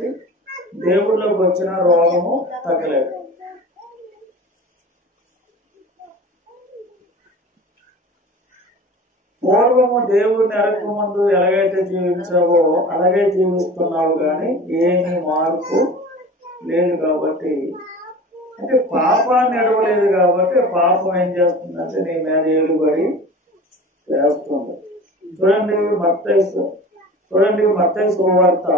కాబట్టి దేవుడిలోకి వచ్చిన రోగము తగ్గలేదు. పూర్వము దేవుడిని ఎరగక ముందు ఎలాగైతే జీవించావో అలాగే జీవిస్తున్నావు, కానీ ఏమీ మార్పు లేదు. కాబట్టి అంటే పాపాన్ని ఎడవలేదు కాబట్టి పాపం ఏం చేస్తుందంటే నీ మీద ఏలుబడి చేస్తుంది. చూడండి మత్తయి శుభవార్త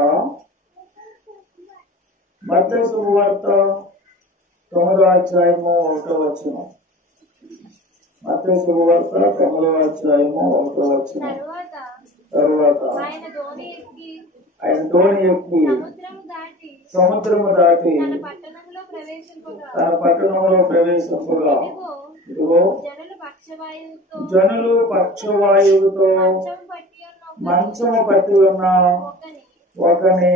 9వ అధ్యాయము 1వ వచనం. మత్తయి శుభవార్త 9వ అధ్యాయము 1వ వచనం. తరువాత ఆయన దోణి ఎక్కి సముద్రము దాటి తన పట్టణంలో ప్రవేశింపగా ఇదిగో జనులు పక్షవాయువుతో మంచము పట్టి ఉన్న ఒకని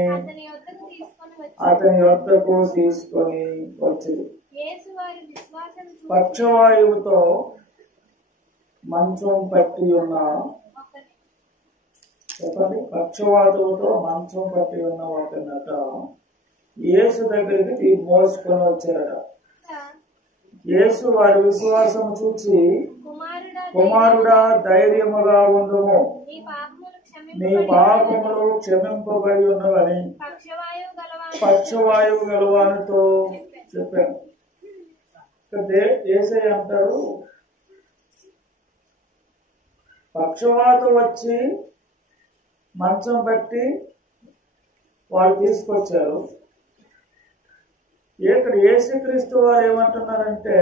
అతని వద్దకు తీసుకొని వచ్చింది. పక్షవాయువుతో మంచం పట్టి ఉన్న చెప్పండి, పక్షవాయువుతో మంచం పట్టి ఉన్న ఒకనట యేసు దగ్గరికి మోసుకొని వచ్చారట. యేసు వారి విశ్వాసం చూచి, కుమారుడా ధైర్యముగా ఉండుము, నీ పాపములు క్షమింపబడి ఉన్నవని పక్షవాయువు గలవానితో చెప్పాను. యేసయ్య అంటారు, పక్షవాతం వచ్చి మంచం బట్టి వాళ్ళు తీసుకొచ్చారు. ఇక్కడ యేసుక్రీస్తు వారు ఏమంటున్నారంటే,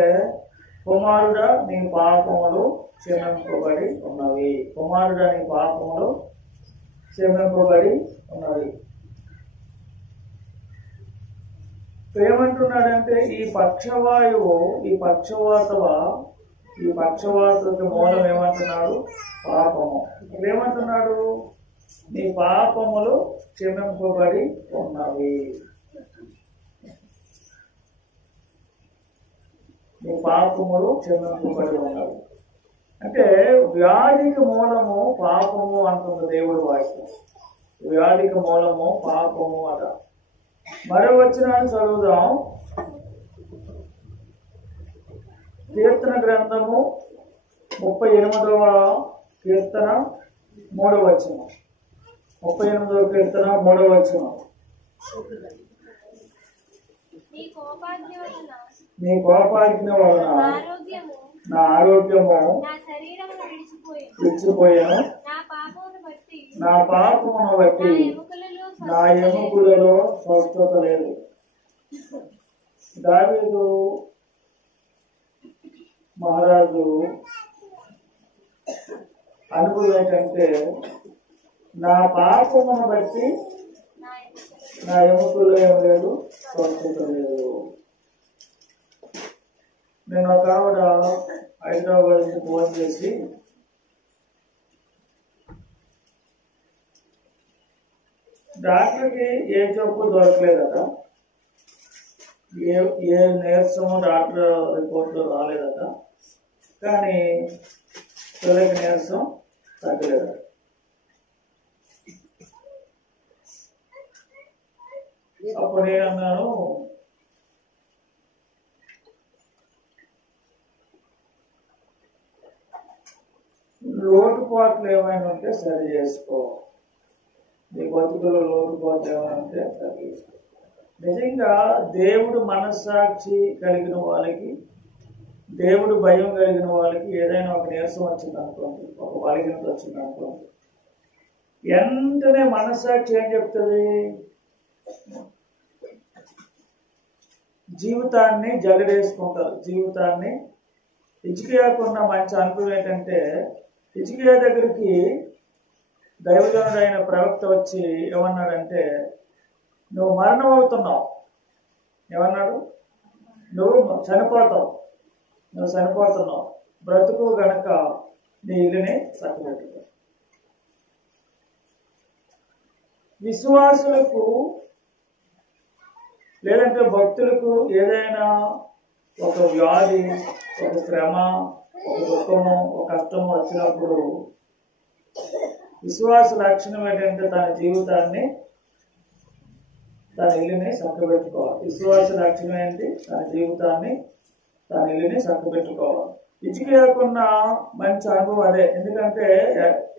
కుమారుడా నీ పాపములు క్షమింపబడి ఉన్నవి, కుమారుడా నీ పాపములు క్షమింపబడి ఉన్నవి. ఏమంటున్నాడంటే ఈ పక్షవాతకి మూలం ఏమంటున్నాడు? పాపము. ఏమంటున్నాడు? నీ పాపములు క్షమింపబడి ఉన్నవి, నీ పాపములు క్షమింపబడి ఉన్నవి. అంటే వ్యాధికి మూలము పాపము అంటుంది దేవుడి వాక్యం. వ్యాధికి మూలము పాపము అట. మరో వచనాన్ని చదువుదాం. కీర్తన గ్రంథము 38వ కీర్తన 3వ వచనం. 38వ కీర్తన 3వ వచనం. నీ కోపాగ్ని వలన నా ఆరోగ్యము విడిచిపోయాను, నా పాపమును బట్టి నా ఎముకలలో స్వస్థత లేదు. దావీదు మహారాజు అనుభవం ఏంటంటే, నా పాపమును బట్టి నా ఎముకల్లో ఏం లేదు, స్వస్థత లేదు. నేను ఒక ఆవిడ హైదరాబాద్ నుంచి ఫోన్ చేసి, డాక్టర్కి ఏ జబ్బు దొరకలేదట, ఏ నీరసము డాక్టర్ రిపోర్ట్లో రాలేదట, కానీ పిల్లకి నీరసం తగ్గలేదట. అప్పుడు నేనన్నాను, లోటుపాట్లు ఏమైనా ఉంటే సరి చేసుకో, నీ బతుకులో లోటుపాట్లు ఏమైనా ఉంటే సరి చేసుకో. నిజంగా దేవుడు మనస్సాక్షి కలిగిన వాళ్ళకి, దేవుడు భయం కలిగిన వాళ్ళకి ఏదైనా ఒక నీరసం వచ్చింది అనుకోండి, ఒక బలహీనత వచ్చింది అనుకోండి, వెంటనే మనస్సాక్షి ఏం చెప్తుంది? జీవితాన్ని జగడేసుకుంటారు. జీవితాన్ని హిజ్కియాకున్న మంచి అనుభవం ఏంటంటే, హిజ్కియా దగ్గరికి దైవజనుడైన ప్రవక్త వచ్చి ఏమన్నాడంటే, నువ్వు మరణం అవుతున్నావు. ఏమన్నాడు? నువ్వు చనిపోతున్నావు, బ్రతుకు గనక నీ ఇల్లుని చక్కబెట్టుకో. విశ్వాసులకు లేదంటే భక్తులకు ఏదైనా ఒక వ్యాధి, ఒక శ్రమ, ఒక దుఃఖము, ఒక కష్టము వచ్చినప్పుడు విశ్వాస లక్షణం ఏంటంటే తన జీవితాన్ని తన ఇల్లుని చక్కబెట్టుకోవాలి. విశ్వాస లక్ష్యం ఏంటి? తన జీవితాన్ని, తన ఇల్లుని చక్కబెట్టుకోవాలి. హిజ్కియాకున్న మంచి అనుభవం అదే. ఎందుకంటే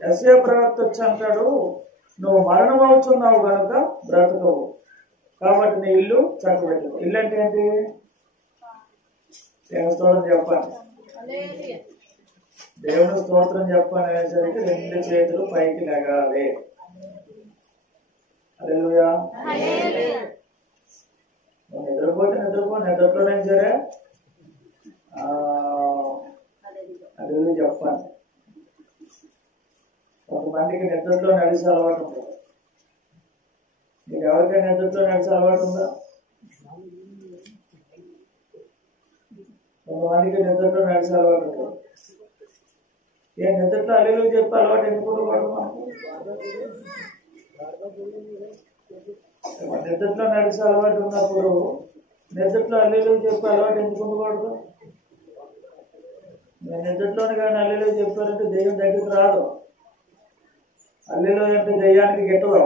యెషయా ప్రవక్త వచ్చి అంటాడు, నువ్వు మరణం అవుతున్నావు కనుక బ్రతకవు, కాబట్టి నీ ఇల్లు చక్కబెట్టుకో. ఇల్లు అంటే ఏంటి? దేవుని స్తోత్రం చెప్పండి, దేవుని స్తోత్రం చెప్పండి అనేసరికి 2 చేతులు పైకి లెగాలి. హల్లెలూయా. నిద్రపోతే నిద్రలోనే సరే హల్లెలూయా చెప్పండి. కొంతమందికి నిద్రలో నడిచే అలవాటు ఉంటుంది. మీకు ఎవరికైనా నిద్రలో నడిచే అలవాటు ఉందా? కొంతమందికి నిద్రలో నడిచే అలవాటు ఉంటుంది. ఏ నిద్రలో హల్లెలూయా చెప్పే అలవాటు ఎందుకు ఉండకూడదు? మనకు నిద్రలో నడిచే అలవాటు ఉన్నప్పుడు నిద్రలో హల్లెలూయా చెప్పే అలవాటు ఎందుకు ఉండకూడదు? నేను నిద్రలోనే కానీ హల్లెలూయా చెప్పారంటే దెయ్యం దగ్గరికి రాదు. హల్లెలూయా అంటే దెయ్యానికి గిట్టదు.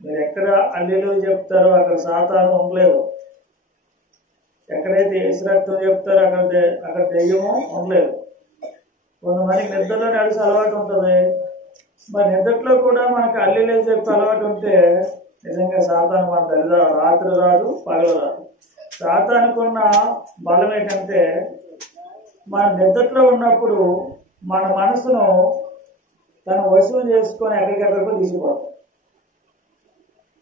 మీరు ఎక్కడ హల్లెలూయా చెప్తారో అక్కడ సాతాను ఉండలేదు. ఎక్కడైతే యేసు రక్తం చెప్తారో అక్కడ దెయ్యము ఉండలేదు. కొంతమందికి నిద్రలో నడిచే అలవాటు ఉంటుంది. మరి నిద్రలో కూడా మనకు హల్లెలూయా చెప్పే అలవాటు ఉంటే నిజంగా సాతాను మన దగ్గర రాత్రి రాదు, పగలు రాదు. సాతానుకున్న బలం ఏంటంటే మన నిద్రలో ఉన్నప్పుడు మన మనసును తను వశం చేసుకొని ఎక్కడికెక్కడికో తీసుకుపోతాం.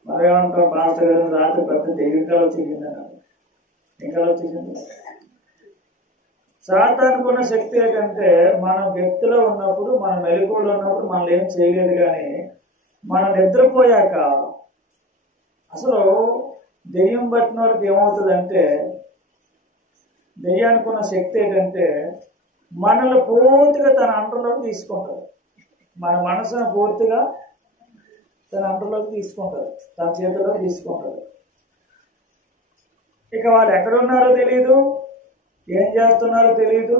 మరి ఏమంటాం, పాస్టర్ గారు రాత్రి పెద్ద దెయ్యం వచ్చేసిందని. ఇంకా వచ్చేసింది. సాతానుకున్న శక్తి ఏంటంటే మనం వ్యక్తిలో ఉన్నప్పుడు, మన మెలకువలో ఉన్నప్పుడు మనల్ని ఏం చేయలేదు. కానీ మనం నిద్రపోయాక అసలు దెయ్యం పట్టిన వాళ్ళకి ఏమవుతుందంటే, దెయ్యానికున్న శక్తి ఏంటంటే మనల్ని పూర్తిగా తన అంటలోకి తీసుకుంటారు. మన మనసును పూర్తిగా తన అంటలోకి తీసుకుంటారు, తన చేతిలోకి తీసుకుంటారు. ఇక వాళ్ళు ఎక్కడున్నారో తెలియదు, ఏం చేస్తున్నారో తెలియదు.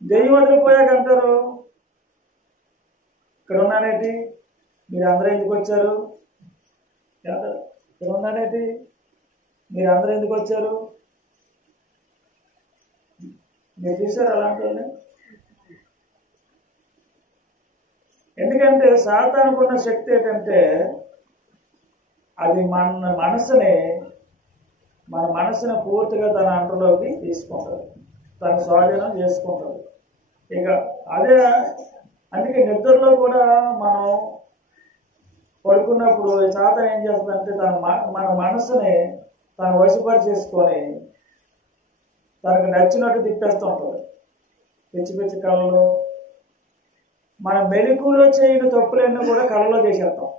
దెయ్యం వదిలిపోయాక అంటారు, ఇక్కడ ఉన్నానేటి, మీరు అందరూ ఎందుకు వచ్చారు? ఇక్కడ ఉన్నానేటి, మీరు అందరూ ఎందుకు వచ్చారు? మీరు చూసారు అలాంటి వాళ్ళని? ఎందుకంటే సాతానుకున్న శక్తి ఏంటంటే అది మన మనసుని పూర్తిగా తన అంటలోకి తీసుకుంటారు, తన స్వాధీనం చేసుకుంటారు. ఇక అదే అందుకే నిద్రలో కూడా మనం పడుకున్నప్పుడు సాతాను ఏం చేస్తుందంటే మన మనసుని తను వశపరిచేసుకొని తనకు నచ్చినట్టు తిప్పేస్తూ ఉంటాడు. పిచ్చి పిచ్చి కళలు, మన మెలకువలో చేయని తప్పులన్నీ కూడా కళలో చేసేస్తాం.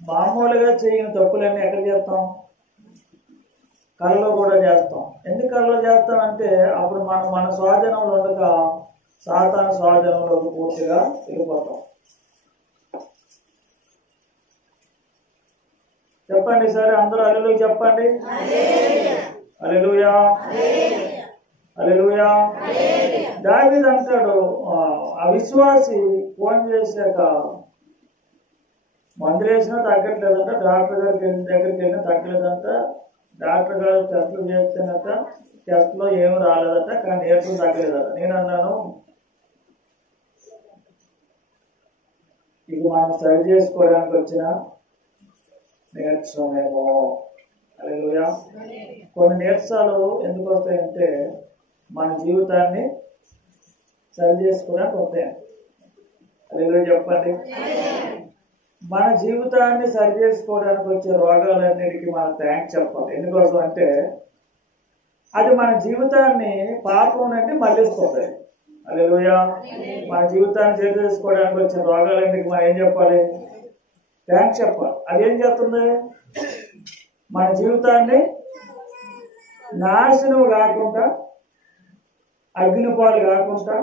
మామూలుగా చేయని తప్పులన్నీ ఎక్కడ చేస్తాం? కళలో కూడా చేస్తాం. ఎందుకు కళలో చేస్తామంటే అప్పుడు మనం మన స్వాధీనంలో ఉండక సాతాను స్వాధీనంలోకి పూర్తిగా వెళ్ళిపోతాం. చెప్పండి సరే, అందరూ హల్లెలూయా చెప్పండి. హల్లెలూయా, హల్లెలూయా. దావీదు అంటాడు, ఆ విశ్వాసి ఫోన్ చేశాక మందులు వేసినా తగ్గట్లేదంట, డాక్టర్ దగ్గరికి వెళ్ళినా తగ్గలేదంట, డాక్టర్ గారు టెస్టులు చేస్తున్నట్ట, టెస్ట్లో ఏమి రాలేదట, కానీ నీరసం తగ్గలేదట. నేను అన్నాను, ఇది మనం సరి చేసుకోవడానికి వచ్చిన నీరసమేమో. హల్లెలూయా. కొన్ని నీరసాలు ఎందుకు వస్తాయంటే మన జీవితాన్ని సరి చేసుకోవడానికి వస్తాయి. హల్లెలూయా చెప్పండి. మన జీవితాన్ని సరి చేసుకోవడానికి వచ్చే రోగాలన్నిటికీ మనం థ్యాంక్స్ చెప్పాలి. ఎందుకోసం అంటే అది మన జీవితాన్ని పాపం నుండి మళ్ళిస్తుంది. హల్లెలూయా. మన జీవితాన్ని సరి చేసుకోవడానికి వచ్చే రోగాలన్నిటికీ మనం ఏం చెప్పాలి? థ్యాంక్స్ చెప్పాలి. అదేం చేస్తుంది? మన జీవితాన్ని నాశనం కాకుండా, అగ్నిపాలు కాకుండా,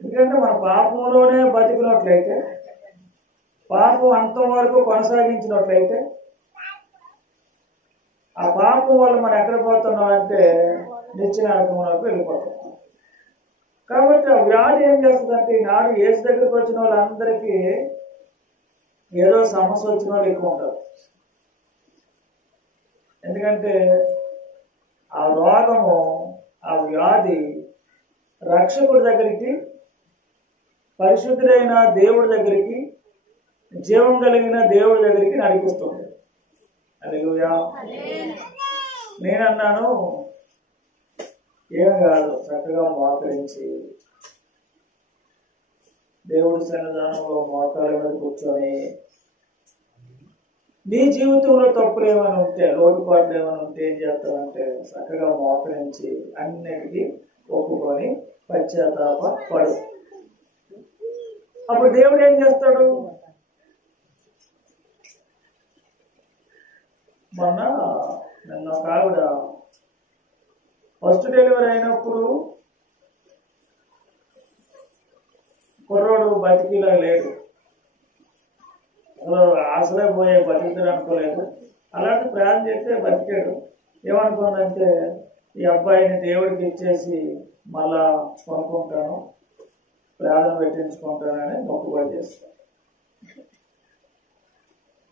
ఎందుకంటే మన పాపంలోనే బతికినట్లయితే, పాపం అంతం వరకు కొనసాగించినట్లయితే, ఆ పాపం వల్ల మనం ఎక్కడ పోతున్నాం అంటే నిత్య నరకంలోకి వెళ్ళిపోతాం. కాబట్టి ఆ వ్యాధి ఏం చేస్తుందంటే ఈనాడు యేసు దగ్గరికి వచ్చిన వాళ్ళందరికీ ఏదో సమస్య వచ్చిన వాళ్ళు ఎక్కువ ఉంటారు. ఎందుకంటే ఆ రోగము, ఆ వ్యాధి రక్షకుడి దగ్గరికి, పరిశుద్ధుడైన దేవుడి దగ్గరికి, జీవం కలిగిన దేవుడి దగ్గరికి నడిపిస్తుంది. హల్లెలూయా. నేనన్నాను, ఏం కాదు, చక్కగా మోకరించి దేవుడి సన్నిధానంలో మోకాళ్ళ మీద కూర్చొని నీ జీవితంలో తప్పులు ఏమైనా ఉంటే, లోటుపాట్లు ఏమైనా ఉంటే ఏం చేస్తామంటే చక్కగా మోకరించి అన్నిటికీ ఒప్పుకొని పశ్చాత్తాప పడు. అప్పుడు దేవుడు ఏం చేస్తాడు? నిన్న ఒక ఆవిడ ఫస్ట్ డెలివరీ అయినప్పుడు కుర్రోడు బతికిలా లేడు, అసలే పోయే బతుకుతాడు అనుకోలేదు. అలాంటి ప్రయాణం చేస్తే బతికాడు. ఏమనుకోనంటే ఈ అబ్బాయిని దేవుడికి ఇచ్చేసి మళ్ళా కొనుక్కుంటాను, ప్రార్థన పెట్టించుకుంటానని మొక్కుబడి చేస్తాను.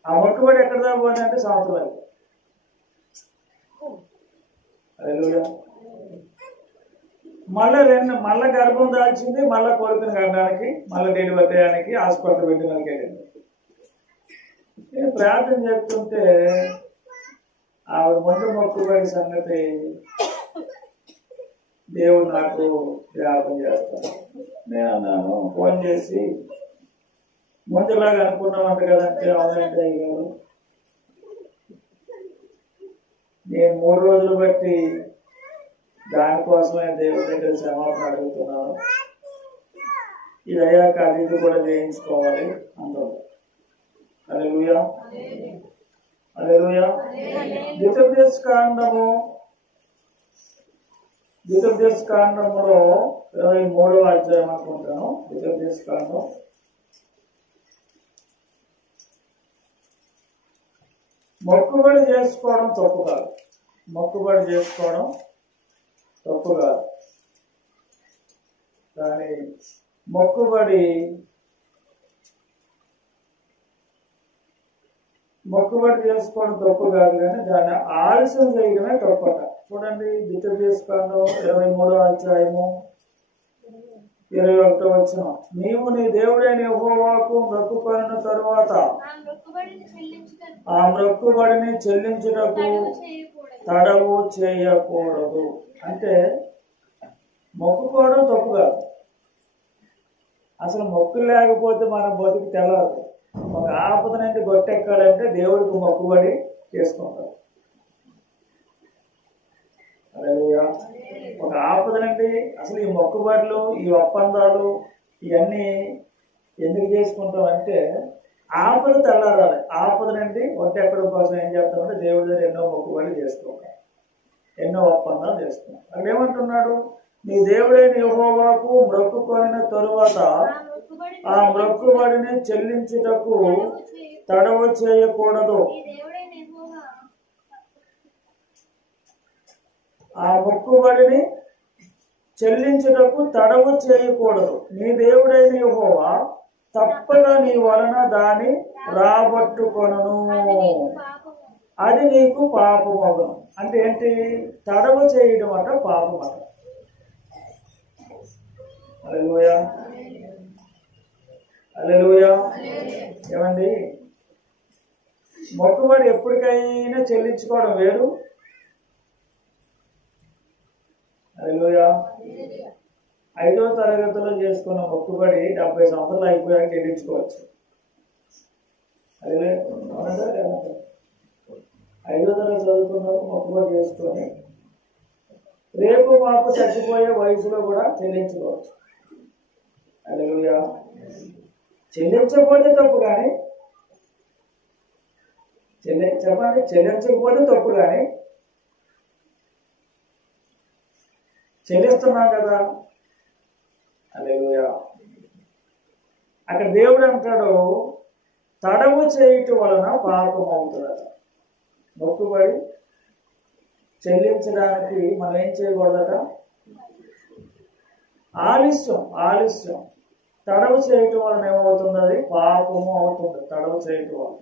ఆ మొక్కుబడి ఎక్కడ దాకా పోయిందంటే సంవత్సరాలు. హల్లెలూయా. మళ్ళా గర్భం దాల్చింది, మళ్ళా కొడుకుని కనడానికి, మళ్ళీ డెలివరీ చేయడానికి హాస్పిటల్ పెట్టడానికి వెళ్ళింది. నేను ప్రార్థన చేస్తుంటే ఆవిడ ముందు మొక్కుబడి సంగతి దేవుడు నాకు జ్ఞాపకం చేస్తాను. నేను అన్నాను, ఫోన్ చేసి ముందులాగా అనుకున్నామంట కదంటే, అవునంటే అయ్యారు, నేను 3 రోజులు బట్టి దానికోసమే దేవుడి దగ్గర క్షమాపణ అడుగుతున్నాను. ఇది అయ్యాక అది కూడా చేయించుకోవాలి అందరూ. హల్లెలూయా. హల్లెలూయా. ద్వితీయోపదేశ కాండములో 23వ అధ్యాయం అనుకుంటాను. ద్వితీయోపదేశ కాండం మొక్కుబడి చేసుకోవడం తప్పు కాదు. మొక్కుబడి చేసుకోవడం తప్పు కాదు. కానీ మొక్కుబడి చేసుకోవడం తప్పు కాదు, కానీ దాన్ని ఆలస్యం చేయడమే తప్పట. చూడండి, ద్వితీయోపదేశ కాండం 23వ అధ్యాయము 21వ వచనం. నీవు నీ దేవుడైన యెహోవాకు మొక్కుకొనిన తరువాత ఆ మొక్కుబడిని చెల్లించుటకు తడవు చేయకూడదు. అంటే మొక్కుకోవడం తప్పు కాదు. అసలు మొక్కు లేకపోతే మనం బతుకు తెలవదు. ఒక ఆపద నుండి గొట్టెక్కాలంటే దేవుడికి మొక్కుబడి చేసుకుంటాం. హల్లెలూయా. ఒక ఆపద నుండి అసలు ఈ మొక్కుబడులు, ఈ ఒప్పందాలు ఇవన్నీ ఎందుకు చేసుకుంటాం అంటే ఆపద తెల్లారాలి. ఆపద నుండి గొట్టెక్కడం కోసం ఏం చేస్తామంటే దేవుడి దగ్గర ఎన్నో మొక్కుబడి చేసుకుంటాం, ఎన్నో ఒప్పందాలు చేసుకుంటాం. అక్కడ ఏమంటున్నాడు? నీ దేవుడైన యెహోవాకు మొక్కుకొనిన తరువాత ఆ మొక్కుబడిని చెల్లించుటకు తడవు చేయకూడదు. ఆ మొక్కుబడిని చెల్లించుటకు తడవు చేయకూడదు. నీ దేవుడైన యెహోవా తప్పక నీ వలన దాన్ని రాబట్టుకొనును, అది నీకు పాపమగును. అంటే ఏంటి? తడవు చేయడం అట పాపం అట. హల్లెలూయా. హల్లెలూయా. ఏమండి, మొక్కుబడి ఎప్పటికైనా చెల్లించుకోవడం వేరు. హల్లెలూయా. 5వ తరగతిలో చేసుకున్న మొక్కుబడి 70 సంవత్సరాలు అయిపోయాక చెల్లించుకోవచ్చు. అదే 5వ తరగతి చదువుకున్నప్పుడు మొక్కుబడి చేసుకొని రేపు మాపు చచ్చిపోయే వయసులో కూడా చెల్లించుకోవచ్చు. హల్లెలూయా. చెల్లించకపోతే తప్పు, కానీ చెప్పండి, చెల్లించకపోతే తప్పు, కానీ చెల్లిస్తున్నాం కదా. హల్లెలూయా. అక్కడ దేవుడు అంటాడు, తడవు చేయటం వలన పాపం అవుతుందట. మొక్కుబడి చెల్లించడానికి మనం ఏం చేయకూడదట? ఆలస్యం తడవు చేయటం వలన ఏమవుతుంది? అది పాపము అవుతుంది. తడవు చేయటం వలన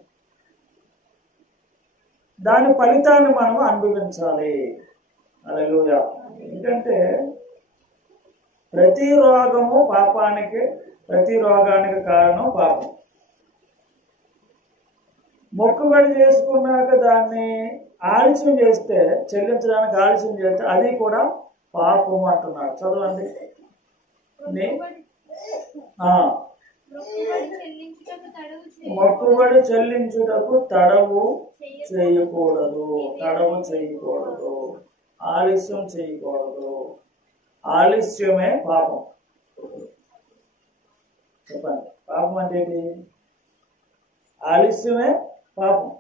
దాని ఫలితాన్ని మనం అనుభవించాలి. హల్లెలూయా. ఎందుకంటే ప్రతి రోగానికి కారణం పాపం. మొక్కుబడి చేసుకున్నాక దాన్ని ఆలస్యం చేస్తే, చెల్లించడానికి ఆలస్యం చేస్తే అది కూడా పాపం అంటున్నాడు. చదవండి. మొక్కుబడి చెల్లించుటకు తడవు చేయకూడదు, ఆలస్యం చేయకూడదు. ఆలస్యమే పాపం. చెప్పండి, పాపం అంటే ఏంటి? ఆలస్యమే పాపం.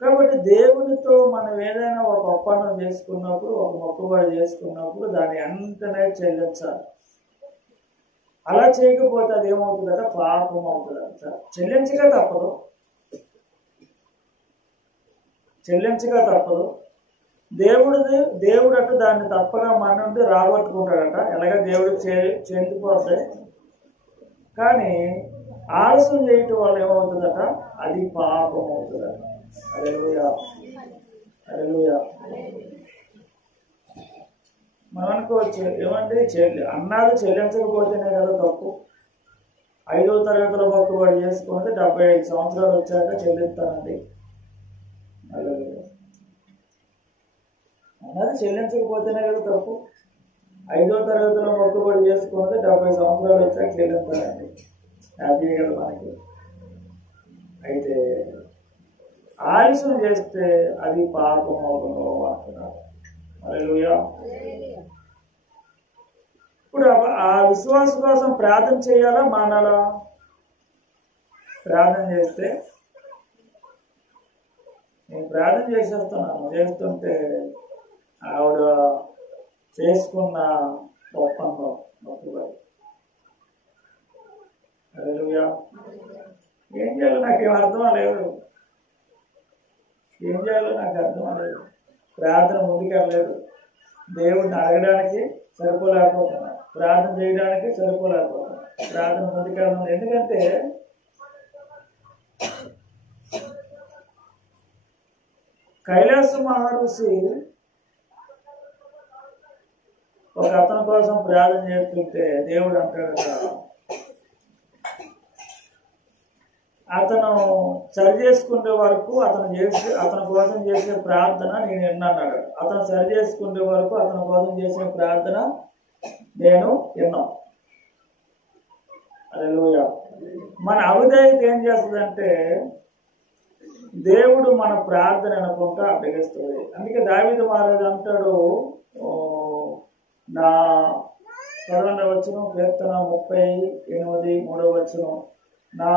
కాబట్టి దేవునితో మనం ఏదైనా ఒక ఒప్పందం చేసుకున్నప్పుడు, ఒక మొక్కుబడి చేసుకున్నప్పుడు దాన్ని వెంటనే చెల్లించాలి. అలా చేయకపోతే అది ఏమవుతుందట? పాపం అవుతుందంట. చెల్లించగా తప్పదు. దేవుడు అటు దాన్ని తప్పగా మన నుండి రాబట్టుకుంటాడట. ఎలాగ దేవుడు చెందిపోతాయి. కానీ ఆలస్యం చేయటం వల్ల ఏమవుతుందట? అది పాపం అవుతుందట. హల్లెలూయా. మనం అనుకోవచ్చు, ఏమంటే అన్నాడు చెల్లించకపోతేనే కదా తప్పు. 5వ తరగతిలో మొక్కుబడి చేసుకుంటే 75 సంవత్సరాలు వచ్చాక చెల్లిస్తానండి. అన్నది చెల్లించకపోతేనే కదా తప్పు. 5వ తరగతిలో మొక్కుబడి చేసుకుంటే 70 సంవత్సరాలు వచ్చాక చెల్లిస్తానండి. హ్యాపీ కదా మనకి. అయితే ఆలస్యం చేస్తే అది పాపం అవుతుందో అంటున్నారు. హల్లెలూయా. ఇప్పుడు ఆ విశ్వాసం కోసం ప్రార్థన చేయాలా మానాలా? ప్రార్థన చేస్తే, నేను ప్రార్థన చేస్తుంటే ఆవిడ చేసుకున్న ఒప్పందం మొక్కుబడి. హల్లెలూయా. ఏం చేయాలో నాకేం అర్థం లేదు. ప్రార్థన ముందుకెళ్ళలేదు. దేవుడిని అడగడానికి సరిపోలేకపోతున్నా, ప్రార్థన చేయడానికి సరిపోలేకపోతున్నా, ప్రార్థన ముందుకెళ్ళడం. ఎందుకంటే కైలాస మహర్షి ఒక అతని కోసం ప్రార్థన చేస్తుంటే దేవుడు అంటాడు, అతను సరి చేసుకునే వరకు అతని కోసం చేసే ప్రార్థన నేను విన్నాడు. అతను సరి చేసుకునే వరకు అతని కోసం చేసే ప్రార్థన నేను విన్నాం. హల్లెలూయా. మన అవిధేయత ఏం చేస్తుందంటే దేవుడు మన ప్రార్థన అనుకుంటా అడ్డగిస్తుంది. అందుకే దావీదు మహారాజు అంటాడు, నా 11వ వచనం, కీర్తన 38 3వ వచనం, నా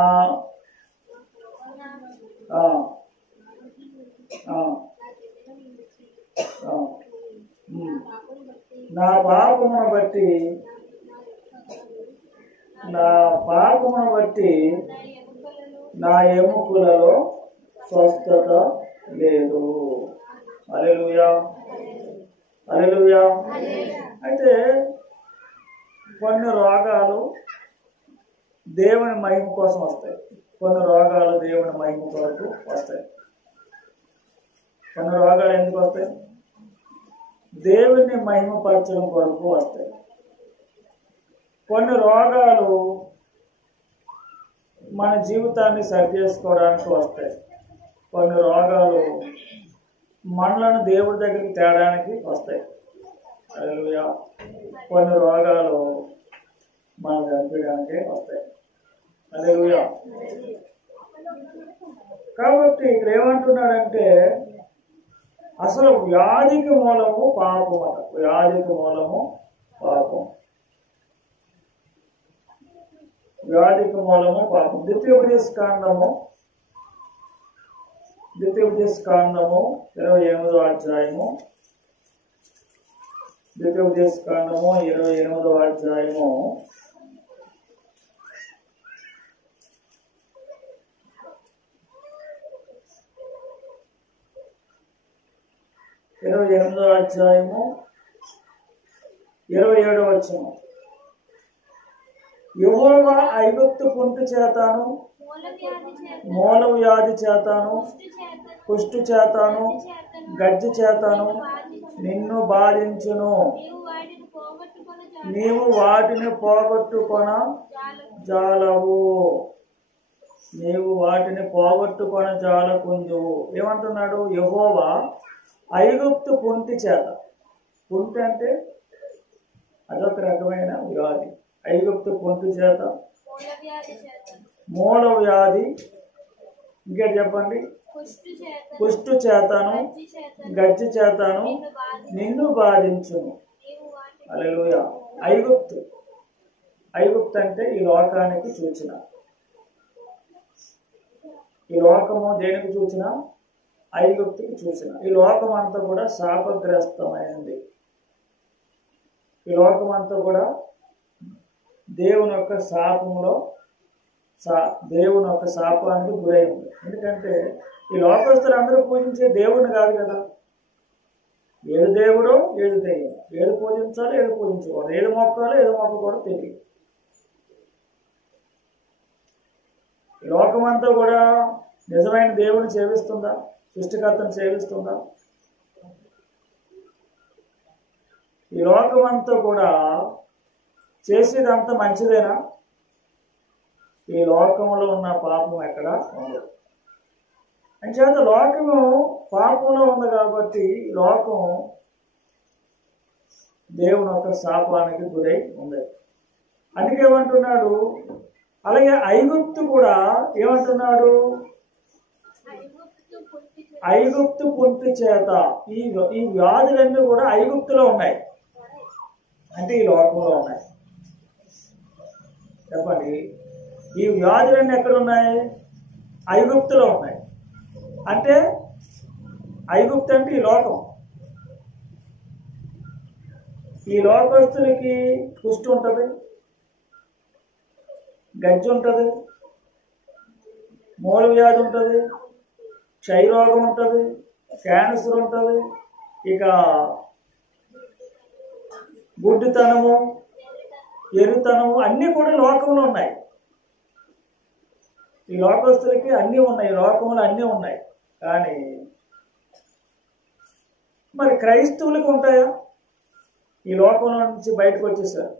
పాపమును బట్టి నా ఎముకలలో స్వస్థత లేదు. హల్లెలూయా. అయితే కొన్ని రోగాలు దేవుని మహిమ కోసం వస్తాయి, కొన్ని రోగాలు దేవుని మహిమ కొరకు వస్తాయి. కొన్ని రోగాలు ఎందుకు వస్తాయి? దేవుని మహిమపరచడం కొరకు వస్తాయి. కొన్ని రోగాలు మన జీవితాన్ని సరి చేసుకోవడానికి వస్తాయి. కొన్ని రోగాలు మనలను దేవుడి దగ్గరికి తేడానికి వస్తాయి. హల్లెలూయా. కొన్ని రోగాలు మనం చంపడానికి వస్తాయి. హల్లెలూయా. కాబట్టి ఇక్కడ ఏమంటున్నాడంటే అసలు వ్యాధికి మూలము పాపం అట. వ్యాధికి మూలము పాపం. ద్వితీయోపదేశ కాండము 28వ అధ్యాయము. ద్వితీయోపదేశ కాండము 28వ అధ్యాయము 27వ వచనం. యెహోవా ఐగుప్తు పుంటి చేతను, మూల వ్యాధి చేతను, కుష్టు చేతను, గజ్జి చేతను నిన్ను బాధించును. నీవు వాటిని పోగొట్టుకొన జాలవు. నీవు వాటిని పోగొట్టుకొన జాలకుందువు. ఏమంటున్నాడు? యెహోవా ఐగుప్తు పుంటి చేత. పుంటి అంటే అదొక రకమైన వ్యాధి. ఐగుప్తు పుంటి చేత, మూల వ్యాధి, ఇంకా చెప్పండి, కుష్టు చేతను, గజ్జి చేతను నిన్ను బాధించును. హల్లెలూయా. ఐగుప్తు, ఐగుప్తు అంటే ఈ లోకానికి సూచన. ఈ లోకము దేనికి సూచన? ఐగుప్తుకి సూచన. ఈ లోకం అంతా కూడా శాపగ్రస్తమైంది. ఈ లోకం అంతా కూడా దేవుని యొక్క శాపంలో దేవుని యొక్క శాపానికి గురై ఉంది. ఎందుకంటే ఈ లోకస్తులు అందరూ పూజించే దేవుడిని కాదు కదా. ఏది దేవుడో ఏది దెయ్యం, ఏది పూజించాలో ఏది పూజించకూడదు, ఏది మొక్కాలో ఏది మొక్కకూడదో తెలియదు. ఈ లోకమంతా కూడా నిజమైన దేవుని సేవిస్తుందా? సృష్టికర్తను సేవిస్తుందా? ఈ లోకమంతా కూడా చేసేదంతా మంచిదేనా? ఈ లోకంలో ఉన్న పాపం ఎక్కడ ఉండదు. అంచేత లోకము పాపంలో ఉంది కాబట్టి లోకం దేవుని యొక్క శాపానికి గురై ఉంది. అందుకే ఏమంటున్నాడు? అలాగే ఐగుప్తు కూడా ఏమంటున్నాడు? ఐగుప్తు పుంటి చేత. ఈ వ్యాధులన్నీ కూడా ఐగుప్తులో ఉన్నాయి, అంటే ఈ లోకంలో ఉన్నాయి. చెప్పండి, ఈ వ్యాధులన్నీ ఎక్కడ ఉన్నాయి? ఐగుప్తులో ఉన్నాయి. అంటే ఐగుప్తు అంటే ఈ లోకం. ఈ లోకస్తులకి కుష్టి ఉంటుంది, గజ్జి ఉంటుంది, మూల వ్యాధి ఉంటుంది, క్షయరోగం ఉంటుంది, క్యాన్సర్ ఉంటుంది, ఇక గుడ్డితనము, ఎరుతనము అన్నీ కూడా లోకంలో ఉన్నాయి. ఈ లోకస్తులకి అన్నీ ఉన్నాయి, లోకంలో అన్నీ ఉన్నాయి. కానీ మరి క్రైస్తవులకు ఉంటాయా? ఈ లోకంలో నుంచి బయటకు వచ్చేసారు,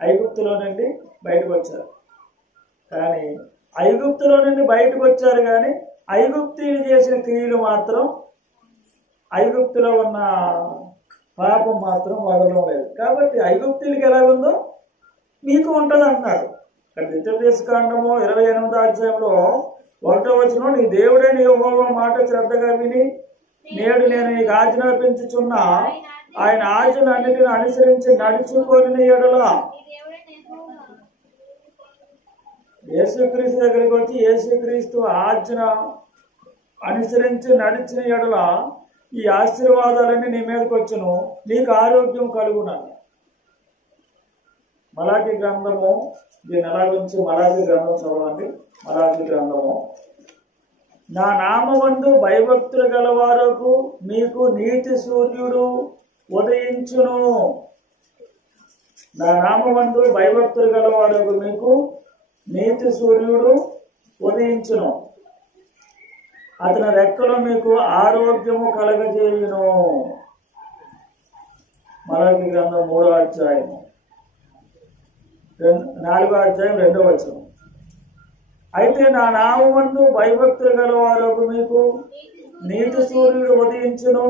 ఐగుప్తులో నుండి బయటకు వచ్చారు. కానీ ఐగుప్తులో నుండి బయటకు వచ్చారు, కానీ ఐగుప్తీయులు చేసిన క్రియలు మాత్రం, ఐగుప్తులో ఉన్న పాపం మాత్రం వదలడం లేదు. కాబట్టి ఐగుప్తీయులకి ఎలాగుందో మీకు ఉంటుంది అంటున్నాడు. ఇక్కడ ద్వితీయోపదేశకాండము 28వ అధ్యాయంలో 1వ వచనం, నీ దేవుడైన యెహోవా మాట శ్రద్ధగా విని నేడు నేను నీకు ఆజ్ఞాపించుచున్న ఆయన ఆజ్ఞను అన్నిటిని అనుసరించి నడుచుకొని ఎడల, యేసుక్రీస్తు దగ్గరికి వచ్చి యేసుక్రీస్తు ఆజ్ఞ అనుసరించి నడిచిన ఎడల ఈ ఆశీర్వాదాలన్నీ నీ మీదకి వచ్చును, నీకు ఆరోగ్యం కలుగునని. మలాకి గ్రంథము, దీని ఎలా గురించి మలాకి గ్రంథం చదవండి. మలాకి గ్రంథము, నా నామమందు భయభక్తులు గలవారకు మీకు నీతి సూర్యుడు ఉదయించును. నా నామమందు భయభక్తులు గలవారకు మీకు నీతి సూర్యుడు ఉదయించును, అతని రెక్కలో మీకు ఆరోగ్యము కలగజేయును. మలాకి గ్రంథం 3వ అధ్యాయం 4వ అధ్యాయం 2వ వచనం. అయితే నా నామమందు భయభక్తులు గలవారకు మీకు నీతి సూర్యుడు ఉదయించును,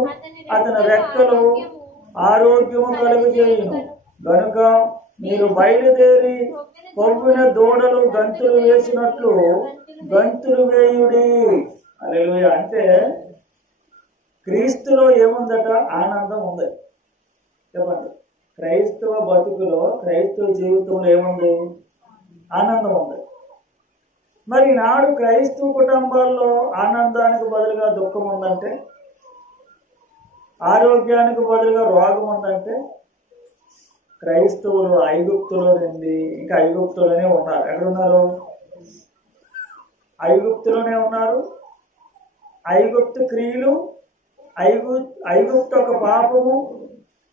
అతని రెక్కలో ఆరోగ్యము కలుగజేయును. గనుక మీరు బయలుదేరి కొవ్విన దూడలు గంతులు వేసినట్లు గంతులు వేయుడి. హల్లెలూయా. అంటే క్రీస్తులో ఏముందట? ఆనందం ఉంది. చెప్పండి, క్రైస్తవ బతుకులో, క్రైస్తవ జీవితంలో ఏముంది? ఆనందం ఉంది. మరి నాడు క్రైస్తవ కుటుంబాల్లో ఆనందానికి బదులుగా దుఃఖం ఉందంటే, ఆరోగ్యానికి బదులుగా రోగం ఉందంటే, క్రైస్తవులు ఐగుప్తులో నుండి ఇంకా ఐగుప్తులోనే ఉన్నారు. ఎక్కడున్నారు? ఐగుప్తులోనే ఉన్నారు. ఐగుప్తు క్రియలు, ఐగుప్తు యొక్క పాపము,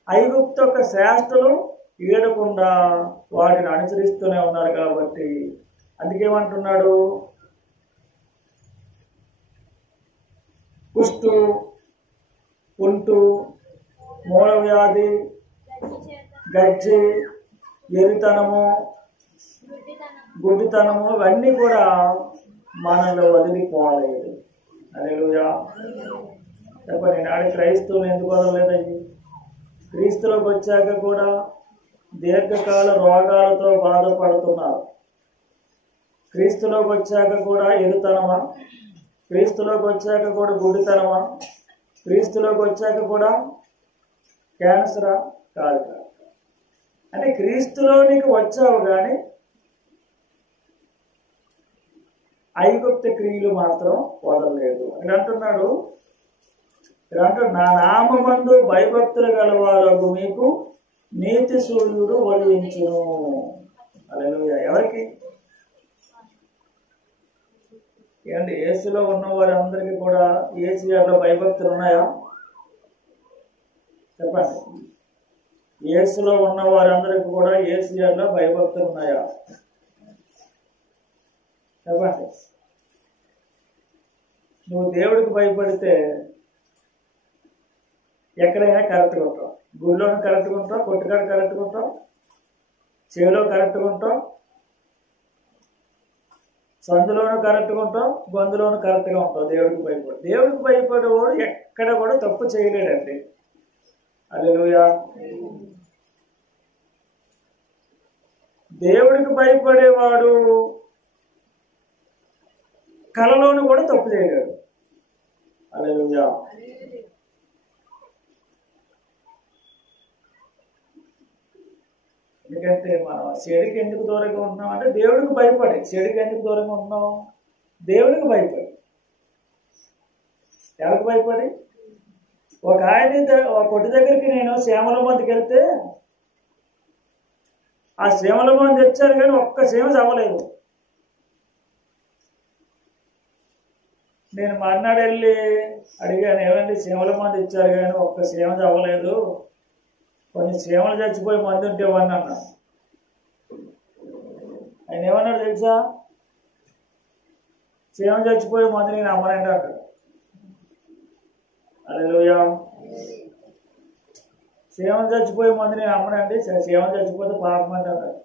ఐగుప్తు యొక్క శాస్త్రలు ఈడకుండా వాటిని అనుసరిస్తూనే ఉన్నారు కాబట్టి అందుకేమంటున్నాడు, కుష్టు, కుంటు, మూలవ్యాధి, గజ్జి, ఎరితనము, గుడ్డితనము ఇవన్నీ కూడా మనలో వదిలిపోలేదు. హల్లెలూయా. చెప్పండి, నాడు క్రైస్తవులు ఎందుకు వదలలేదండి? క్రీస్తులోకి వచ్చాక కూడా దీర్ఘకాల రోగాలతో బాధపడుతున్నారు. క్రీస్తులోకి వచ్చాక కూడా ఎరుతనమా, క్రీస్తులోకి వచ్చాక కూడా గుడితనమా, క్రీస్తులోకి వచ్చాక కూడా క్యాన్సరా? కాదు కాదు. అంటే క్రీస్తులోనికి వచ్చావు కానీ ఐగుప్త క్రియలు మాత్రం వదలలేదు. ఇక్కడ అంటున్నాడు, నా నామమందు భయభక్తులు గలవారు మీకు నీతి సూర్యుడు ఉదయించును. హల్లెలూయా. ఎవరికి? ఏమండి, యేసులో ఉన్న వారందరికీ కూడా యేసులో భయభక్తులు ఉన్నాయా? చెప్పండి. యేసులో ఉన్న వారందరికీ కూడా యేసులో భయభక్తులు ఉన్నాయా? చెప్పండి. నువ్వు దేవుడికి భయపడితే ఎక్కడైనా కరెక్ట్గా ఉంటావు. గుళ్ళోనూ కరెక్ట్గా ఉంటావు, కొట్టుకాడ కరెక్ట్గా ఉంటావు, చెవిలో కరెక్ట్గా ఉంటావు, సందులోనూ కరెక్ట్గా ఉంటావు, గొంతులోనూ కరెక్ట్గా ఉంటావు. దేవుడికి భయపడు. దేవుడికి భయపడేవాడు ఎక్కడ కూడా తప్పు చేయలేడండి. హల్లెలూయా. దేవుడికి భయపడేవాడు కలలోను కూడా తప్పు చేయలేడు. హల్లెలూయా. ఎందుకంటే మనం చెడుకి ఎందుకు దూరంగా ఉంటున్నాం అంటే దేవుడికి భయపడి. చెడుకి ఎందుకు దూరంగా ఉంటున్నాం? దేవుడికి భయపడి. ఎవరికి భయపడి? ఒక కొట్టు దగ్గరికి నేను శ్యామల మందికి వెళ్తే ఆ శ్యామల మంది తెచ్చారు కానీ ఒక్క సేమ అవ్వలేదు. నేను మర్నాడు వెళ్ళి అడిగాను, ఏమండి శ్యామల మంది ఇచ్చారు కానీ ఒక్క సేమ అవ్వలేదు, కొన్ని సీమలు చచ్చిపోయి మంది ఉంటే ఇవ్వండి అన్నా. ఆయన ఏమన్నాడు తెలుసా? సీమ చచ్చిపోయి మంది నేను అమ్మనండి అన్నాడు. హల్లెలూయా. సీమ చచ్చిపోయి మంది నేను అమ్మనండి, సీమ చచ్చిపోతే పాపం అంట అన్నాడు.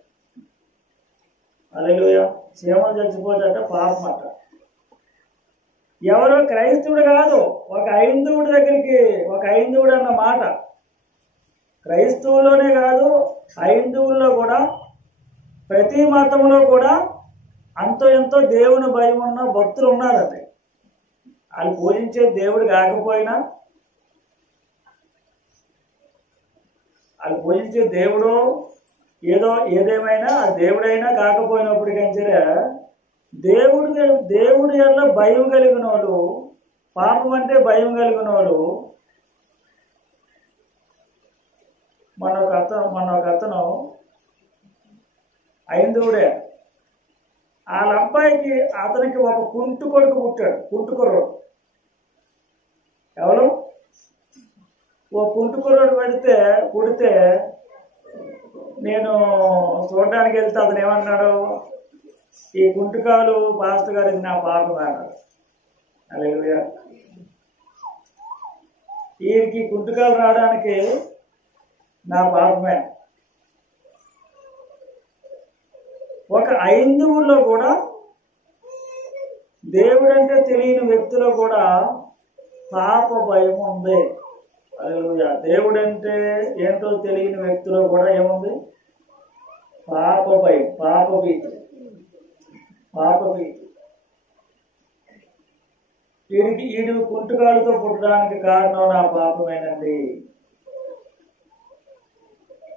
హల్లెలూయా. సీమలు చచ్చిపోతే అంటే పాపం అంట. ఎవరో క్రైస్తవుడు కాదు, ఒక హైందవుడి దగ్గరికి, ఒక హైందవుడు అన్న మాట. క్రైస్తవుల్లోనే కాదు, హైందువుల్లో కూడా, ప్రతి మతంలో కూడా అంతో ఎంతో దేవుని భయం ఉన్న భక్తులు ఉన్నారండి. వాళ్ళు పూజించే దేవుడు కాకపోయినా, వాళ్ళు పూజించే దేవుడు ఏదేమైనా ఆ దేవుడైనా కాకపోయినప్పుడు కంచరే దేవుడి వల్ల భయం కలిగిన వాళ్ళు, పాపం అంటే భయం కలిగిన వాళ్ళు. మన ఒక అతను హైందవుడే. వాళ్ళ అబ్బాయికి అతనికి ఒక కుంటు కొడుకు పుట్టాడు. కుంటు కుర్రోడు. ఎవరు? ఓ కుంటు కుర్రోడు పుడితే నేను చూడడానికి వెళ్తే అతను ఏమన్నాడు, ఈ కుంటుకాలు పాస్టర్ గారు ఇది నా పాపం అన్నాడు. హల్లెలూయా. వీరికి కుంటుకాలు రావడానికి నా పాపమే. ఒక హైందువుల్లో కూడా, దేవుడంటే తెలియని వ్యక్తిలో కూడా పాప భయం ఉంది. హల్లెలూయా. దేవుడంటే ఏంటో తెలియని వ్యక్తిలో కూడా ఏముంది? పాప భయం, పాప భీతి. వీడు కుంటుకాలతో పుట్టడానికి కారణం నా పాపమేనండి.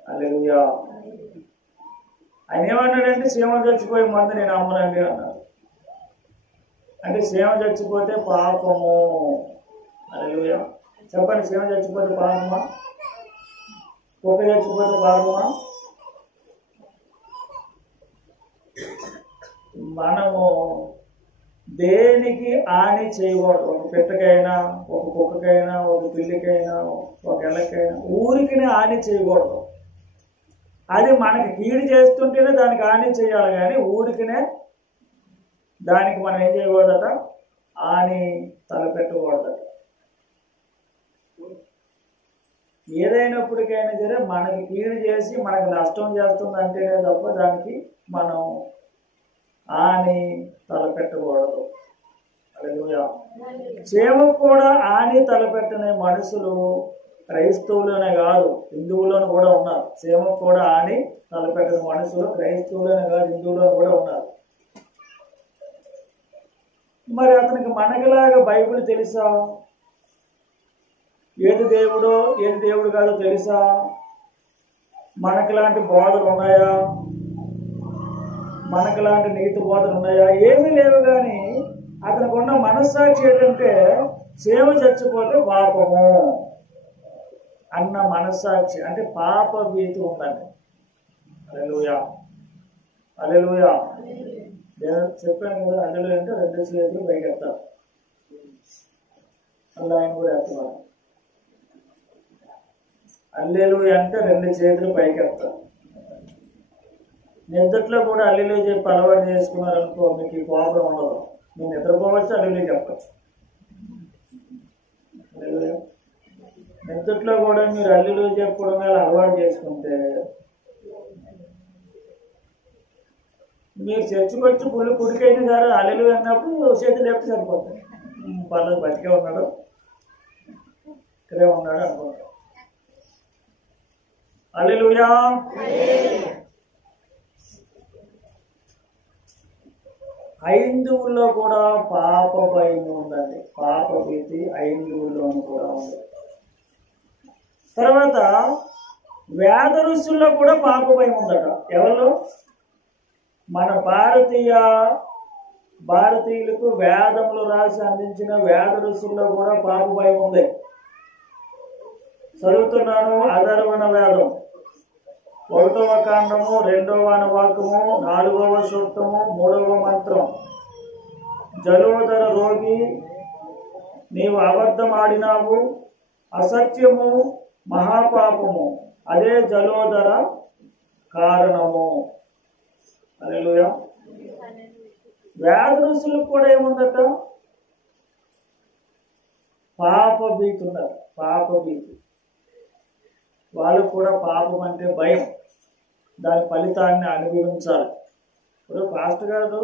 హల్లెలూయా. ఆయన ఏమన్నాడంటే సీమ చచ్చిపోయే మంది నేను అమ్మనండి అన్నాడు. అంటే సీమ చచ్చిపోతే పాపము. హల్లెలూయా. చెప్పండి, సీమ చచ్చిపోతే పాపమా? కుక్క చచ్చిపోతే పాపమా? మనము దేనికి హాని చేయకూడదు. ఒక పిట్టకైనా, ఒక కుక్కకైనా, ఒక పిల్లికైనా, ఒక ఎల్లకైనా ఊరికి హాని చేయకూడదు. అది మనకి కీడు చేస్తుంటేనే దానికి హాని చేయాలి, కానీ ఊరికినే దానికి మనం ఏం చేయకూడదట, హాని తలపెట్టకూడదట. ఏదైనప్పటికైనా సరే మనకి కీడు చేసి మనకి నష్టం చేస్తుంది అంటేనే తప్ప దానికి మనం హాని తలపెట్టకూడదు. హల్లెలూయా. చీమకు కూడా హాని తలపెట్టని మనుషులు క్రైస్తవులనే కాదు, హిందువులను కూడా ఉన్నారు. చీమకు కూడా హాని తలపెట్టని మనుషులు క్రైస్తవులనే కాదు, హిందువులను కూడా ఉన్నారు. మరి అతనికి మనకిలాగా బైబిల్ తెలుసా? ఏది దేవుడో ఏది దేవుడు కాదో తెలుసా? మనకిలాంటి బోధలు ఉన్నాయా? మనకిలాంటి నీతి బోధలు ఉన్నాయా? ఏమీ లేవు. కానీ అతనికి ఉన్న మనస్సాక్షి ఏంటంటే చీమ చచ్చిపోతే పాపము అన్న మనస్సాక్షి, అంటే పాప భీతి ఉందండి. హల్లెలూయా, హల్లెలూయా. చెప్పాను కదా, హల్లెలూయా అంటే 2 చేతులు పైకి ఎత్తారు. అలా ఆయన కూడా ఎత్తారు. హల్లెలూయా అంటే 2 చేతులు పైకి ఎత్తారు. నిద్రలో కూడా హల్లెలూయా చెప్పి అలవాటు చేసుకున్నారనుకో, మీకు ఈ కోపం ఉండదు. మీరు నిద్రపోవచ్చు, హల్లెలూయా చెప్పచ్చు. హల్లెలూయా. నిద్రలో కూడా మీరు హల్లెలూయా చెప్పుకోవడం వల్ల అలవాటు చేసుకుంటే మీరు చర్చకొచ్చి పుల్లు కుడికైన గారు హల్లెలూయా అన్నప్పుడు చేతులు లేకపోతే సరిపోతాయి. పర్లేదు, బతికే ఉన్నాడు, ఇక్కడే ఉన్నాడు అనుకుంటాడు. హల్లెలూయా. హైందువుల్లో కూడా పాప భయం ఉందండి, పాప భీతి హైందువుల్లోనూ కూడా ఉంది. తర్వాత వేద ఋషుల్లో కూడా పాప భయం ఉందట. ఎవరు? మన భారతీయులకు వేదములు రాసి అందించిన వేద ఋషుల్లో కూడా పాప భయం ఉంది. చదువుతున్నాను. అధర్వణ వేదం 1వ కాండము 2వ అనువాకము 4వ సూక్తము 3వ మంత్రం. జలోదర రోగి, నీవు అబద్ధం ఆడినావు, అసత్యము మహాపాపము, అదే జలోదర కారణము. హల్లెలూయా. వేద ఋషులకు కూడా ఏముందట? పాప భీతి ఉన్నారు, పాప భీతి. వాళ్ళకు కూడా పాపం అంటే భయం, దాని ఫలితాన్ని అనుభవించాలి. ఇప్పుడు పాస్టర్ గారు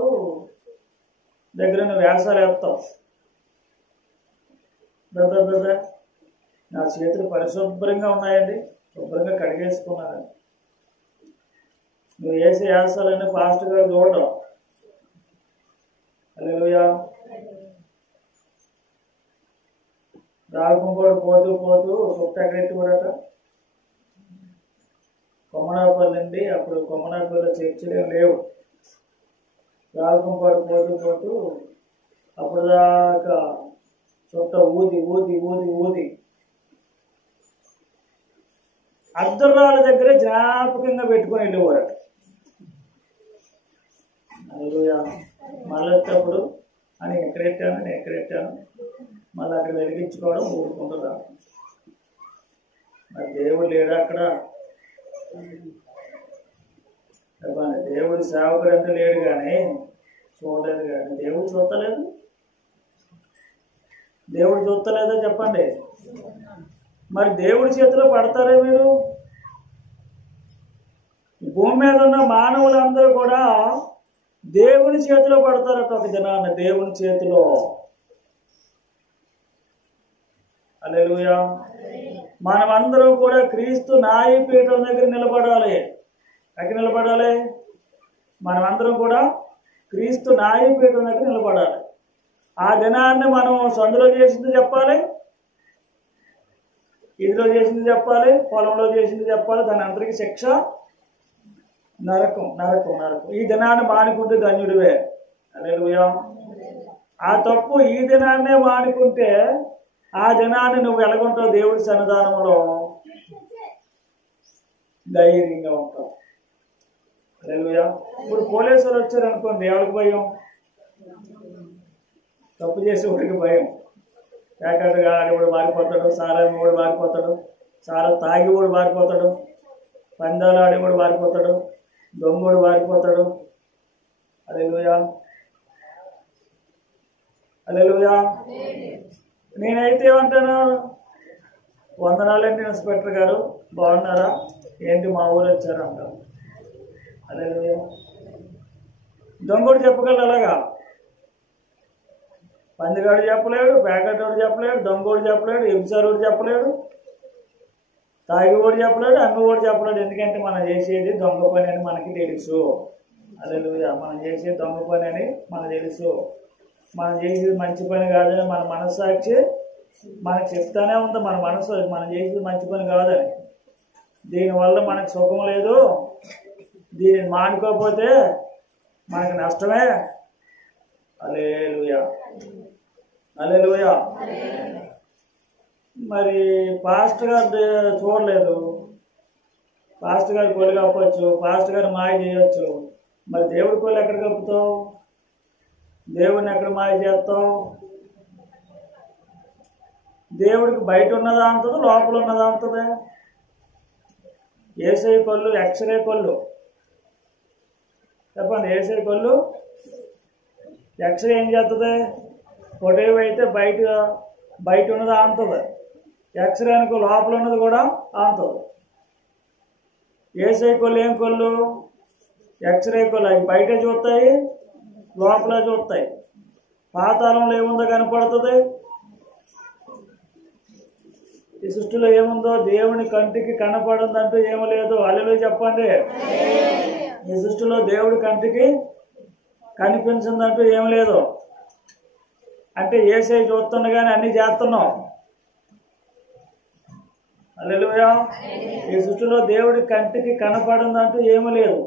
దగ్గర వ్యాసాలు వేస్తాం, బ్రదర్ నా చేతులు పరిశుభ్రంగా ఉన్నాయండి, శుభ్రంగా కడిగేసుకున్నానండి. నువ్వు వేసే వ్యాసాలన్నీ పాస్టర్ గారు చూడడం. హల్లెలూయా. రాగుంకోడు పోతూ పోతూ సుట్ట ఎక్కడెట్టుకోడట, కొమ్మనాపల్లి అండి. అప్పుడు కొమ్మనాపల్లిలో చర్చలేం లేవు. రాగుంకోడు పోతూ పోతూ అప్పుడు దాకా చుట్ట ఊది ఊది ఊది ఊది అర్ధరాల దగ్గర జ్ఞాపకంగా పెట్టుకుని వెళ్ళేవారట. హల్లెలూయా. మళ్ళీ వచ్చేప్పుడు అని ఎక్కడెట్టాను, నేను ఎక్కడెట్టాను, మళ్ళీ అక్కడ వెలిగించుకోవడం, ఊరుకుంటూ రావడం. మరి దేవుడు లేడా అక్కడ? చెప్పండి. దేవుడు సేవకుడు అంటే లేడు, కానీ చూడలేదు. కానీ దేవుడు చూస్తలేదు. దేవుడు చూస్తలేదో చెప్పండి. మరి దేవుడి చేతిలో పడతారే మీరు? భూమి మీద ఉన్న మానవులందరూ కూడా దేవుని చేతిలో పడతారట ఒక దినాన, దేవుని చేతిలో. హల్లెలూయా. మనమందరం కూడా క్రీస్తు న్యాయపీఠం దగ్గర నిలబడాలి. ఎక్కడ నిలబడాలి? మనమందరం కూడా క్రీస్తు న్యాయపీఠం దగ్గర నిలబడాలి. ఆ దినాన్ని మనం సందులో చేసింది చెప్పాలి, ఇదిలో చేసింది చెప్పాలి, పొలంలో చేసింది చెప్పాలి. దాని అందరికీ శిక్ష నరకం, నరకం, నరకం. ఈ దినాన్ని మానుకుంటే ధన్యుడివే. హల్లెలూయా. ఆ తప్పు ఈ దినాన్నే మానుకుంటే ఆ దినాన్ని నువ్వు ఎలాగుంటావు? దేవుడి సన్నిధానంలో ధైర్యంగా ఉంటావు. హల్లెలూయా. ఇప్పుడు పోలీసులు వచ్చారనుకోండి, ఎవరికి భయం? తప్పు చేసేవాడికి భయం. ఏకాటగా ఆడేవాడు మారిపోతాడు, సారా కూడా మారిపోతాడు, సారా తాగివాడు మారిపోతాడు, పందాలు ఆడేవాడు వారిపోతాడు, దొంగోడు వారిపోతాడు. హల్లెలూయా, హల్లెలూయా. నేనైతే ఏమంటాను, వందనాలండి ఇన్స్పెక్టర్ గారు, బాగున్నారా, ఏంటి మా ఊరు వచ్చారు అంటారు. హల్లెలూయా. దొంగోడు చెప్పగలరు అలాగా, పందిగాడు చెప్పలేడు, ప్యాకెటోడు చెప్పలేడు, దొంగోడు చెప్పలేడు, ఎబ్సారోడు చెప్పలేడు, తాగివాడు చెప్పలేడు, అమ్మివాడు చెప్పలేడు. ఎందుకంటే మనం చేసేది దొంగ పని అని మనకి తెలుసు. హల్లెలూయా. మనం చేసేది దొంగ పని అని మనకు తెలుసు. మనం చేసేది మంచి పని కాదని మన మనస్సాక్షి మనకు చెప్తానే ఉంది. మన మనసు మనం చేసేది మంచి పని కాదని, దీనివల్ల మనకు సుఖం లేదు, దీన్ని మానుకోకపోతే మనకు నష్టమే. హల్లెలూయా, హల్లెలూయా. మరి పాస్టర్ గారు చూడలేదు, పాస్టర్ గారు కోళ్ళు కప్పచ్చు, పాస్టర్ గారు మాయ చేయొచ్చు. మరి దేవుడి కోళ్ళు ఎక్కడ కప్పుతావు? దేవుడిని ఎక్కడ మాయ చేస్తావు? దేవుడికి బయట ఉన్నదా అంతది, లోపల ఉన్నదా అంతది. ఏసై కొళ్ళు ఎక్స్రే కొళ్ళు చెప్పండి. ఏసై కొళ్ళు ఎక్స్రే ఏం చేస్తుంది? పొటేవి అయితే బయట ఉన్నది ఆంతుంది, ఎక్స్రే అనుకో లోపల ఉన్నది కూడా ఆంతుంది. ఏసై కొళ్ళు ఏం కొళ్ళు? ఎక్స్రే కొళ్ళు. అవి బయట చూస్తాయి, లోపల చూస్తాయి. పాతాళంలో ఏముందో కనపడుతుంది. ఈ సృష్టిలో ఏముందో దేవుని కంటికి కనపడుందంటూ ఏమీ లేదు. హల్లెలూయా చెప్పండి. ఈ సృష్టిలో దేవుడి కంటికి కనిపించిందంటూ ఏమి లేదు. అంటే ఏసై చూస్తుండగానే అన్ని చేస్తున్నాం. హల్లెలూయా. ఈ సృష్టిలో దేవుడి కంటికి కనపడిందంటూ ఏమీ లేదు.